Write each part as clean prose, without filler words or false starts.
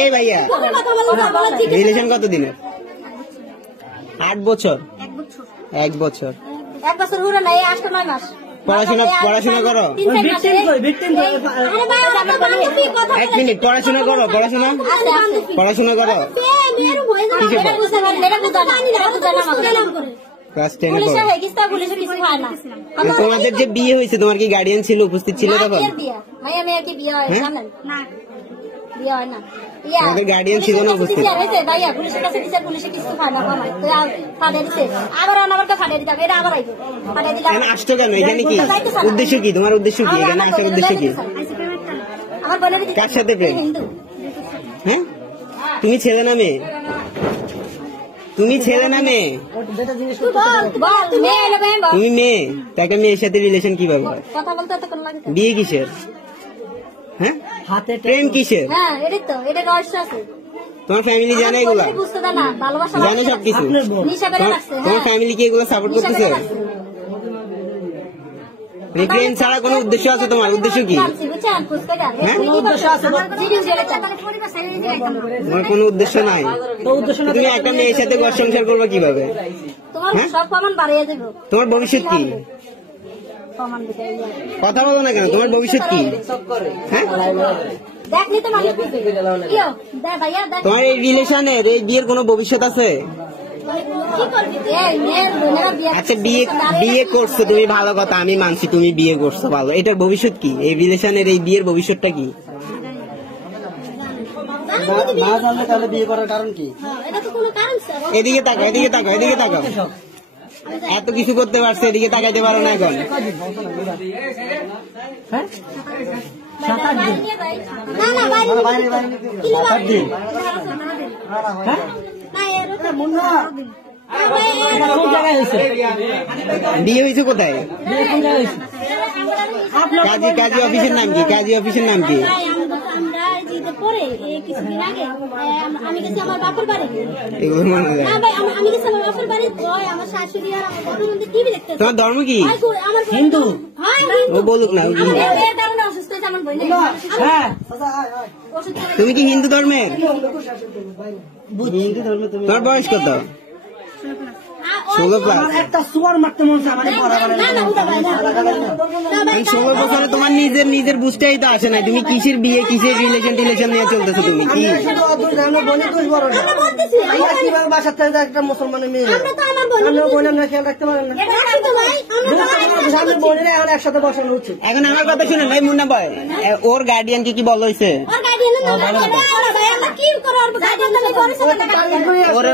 এই ভাইয়া রিলেশন কত দিনের? 8 বছর। 1 বছর ঘুরে নাই 8-9 মাস। পড়াশোনা করো? 1 মিনিট, পড়াশোনা করো? পড়াশোনা করো? ক্লাস 10 এ পড়ো। তোমাদের যে বিয়ে হয়েছে তোমার কি গার্ডিয়ান ছিল, উপস্থিত ছিল তখন? আমাদের গার্ডিয়ান ছিল না উপস্থিত? আসতো কেন এখানে? কি উদ্দেশ্য, কি তোমার উদ্দেশ্য, কি এখানে আসার উদ্দেশ্য কি? কার সাথে প্রেম? হ্যাঁ, তুমি ছেলে না মেয়ে? তুমি ছেলে না মেয়ে? তুমি মেয়ে, তাকে মেয়ের সাথে রিলেশন কিভাবে হয়? বিয়ে কিসের? হ্যাঁ, প্রেম কিসের? তোমার ফ্যামিলি জানে এগুলা? জানে সবকিছু? তোমার ফ্যামিলি কি এগুলো সাপোর্ট করতেছে? প্রেম ছাড়া কোনো উদ্দেশ্য আছে তোমার? উদ্দেশ্য কি? তোমার কোনো উদ্দেশ্য নাই? তুমি একটা মেয়ের সাথে ঘর সংসার করবে কিভাবে? তোমার ভবিষ্যৎ কি? কথা বলো না কেন? তোমার ভবিষ্যৎ কি? হ্যাঁ, তোমার এই রিলেশনের, এই বিয়ের কোনো ভবিষ্যৎ আছে? আচ্ছা, বিয়ে করছো তুমি, ভালো কথা, আমি মানছি তুমি বিয়ে করছো, ভালো। এটার ভবিষ্যৎ কি? এই রিলেশনের এই বিয়ের ভবিষ্যৎটা কি? তাহলে বিয়ে করার কারণ কি? এদিকে তাকাও, এদিকে তাকাও, এদিকে তাকাও। এত কিছু করতে পারছে, এদিকে তাকাইতে পারো না এখন? বিয়ে হয়েছে কোথায়? কাজী অফিসের নাম কি? কাজী অফিসের নাম কি? তোমার ধর্ম কি? হিন্দু? ও বলুক না। তুমি কি হিন্দু ধর্মের? তোমার বয়স কত? 16 প্লাস। 16 বছরে তোমার নিজের বুঝতেই তো আসে না। তুমি কিসের বিয়ে, কিসের রিলেশন নিয়ে চলতেছো? তুমি কি বাসার থেকে একটা মুসলমানের মেয়ে খেয়াল রাখতে পারেন না? একসাথে বসানো উচিত। এখন আমার কথা শুনে ভাই, মুন্না ভাই, ওর গার্ডিয়ান কি বল হয়েছে?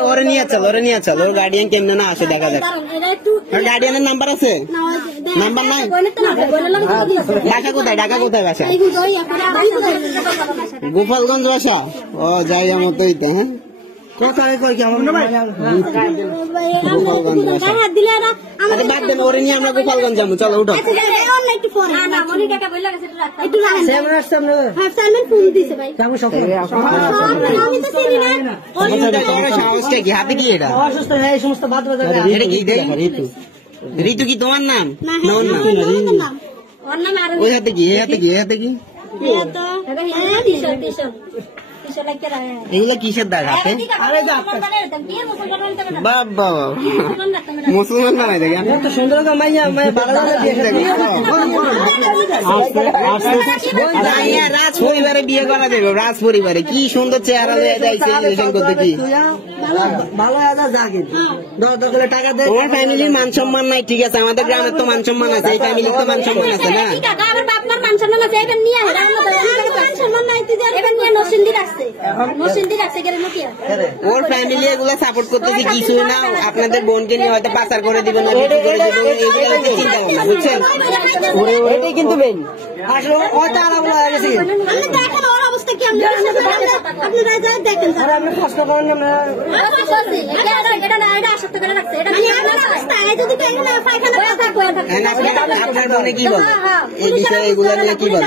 ওরে নিয়ে চল, ওর গার্ডিয়ান কেমন না আসে দেখা যাক। গার্ডিয়ানের নাম্বার আছে? নাম্বার নাই? ঢাকা কোথায় বাসা? গোপালগঞ্জ বাসা? ও যাই আমার তো এইটা। হ্যাঁ, কোথায় কই কি আমার বাদ দেন, ওরে নিয়ে আমরা গোপালগঞ্জ যাবো। চলো উঠো। হাতে কি এটা? ঋতু কি তোমার নাম? ওই হাতে কি? এগুলো কিসের দাগ হাতে? বাবা, মুসলমান বানাই দেখেন। সুন্দর রাজ পরিবারে বিয়ে করা দেবে। রাজ পরিবারে কি সুন্দর চেহারা করতে কি টাকা দেয়। তোমার ফ্যামিলির মান সম্মান নাই, ঠিক আছে। আমাদের গ্রামের তো মান সম্মান আছে, এই ফ্যামিলির তো মান সম্মান আছে না? ওর ফ্যামিলি এগুলো সাপোর্ট করতেছে কিছু না। আপনাদের বোনকে নিয়ে হয়তো পাচার করে দিবে না, বিক্রি করে দেবে, চিন্তা ভাবনা, বুঝছেন? এটাই কিন্তু মেন। আসলে ওইটা আলাদা হয়ে গেছে। প্রশ্ন করেন আপনার বোনে কি বলে এই বিষয়ে? এগুলো নিয়ে কি বলে?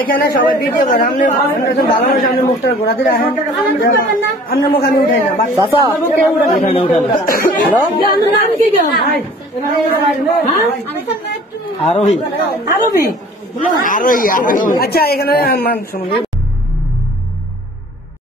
এখানে সবাই ভিডিও করে, আপনি ভালো মানুষ, আপনি মুখটা ঘোরা দিয়ে রাখেন, আপনার মুখ আমি উঠাই না। হ্যালো, আরো আরবি আরবি আরোই আচ্ছা এখানে